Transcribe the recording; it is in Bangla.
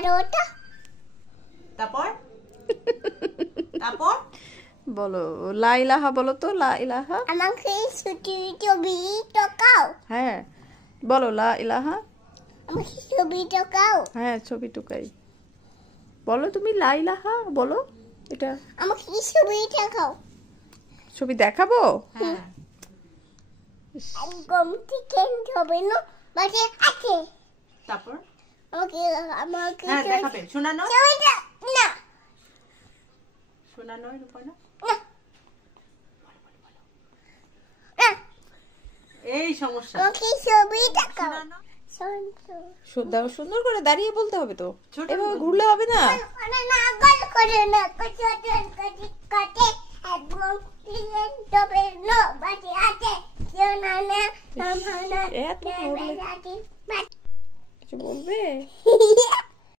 11টা। তারপর তারপর বলো লা ইলাহা, বলো তো লা ইলাহা। আমাকে ছবি টাকাও। হ্যাঁ বলো লা ইলাহা। আমাকে ছবি টাকাও। হ্যাঁ ছবি টুকাই। বলো তুমি লা ইলাহা বলো। এটা আমাকে ছবি টাকাও। ছবি দেখাবো? হ্যাঁ একদম চিকেন হবে না বাকি আছে। তারপর আমাকে আমাকে হ্যাঁ দেখাবে। শোনা নয়, ছবিটা না শোনা নয়, রূপা না। না না এই সমস্যা। আমাকে ছবি টাকাও। শোনা নয়। সুন্দর করে দাঁড়িয়ে বলতে হবে তো, ছোট এভাবে ঘুরলে হবে না। না গল করে না কচন কচি কাটে একদম চিকেন হবে না বাকি আছে। শোনা না না এত বললে কিছু বলবে? না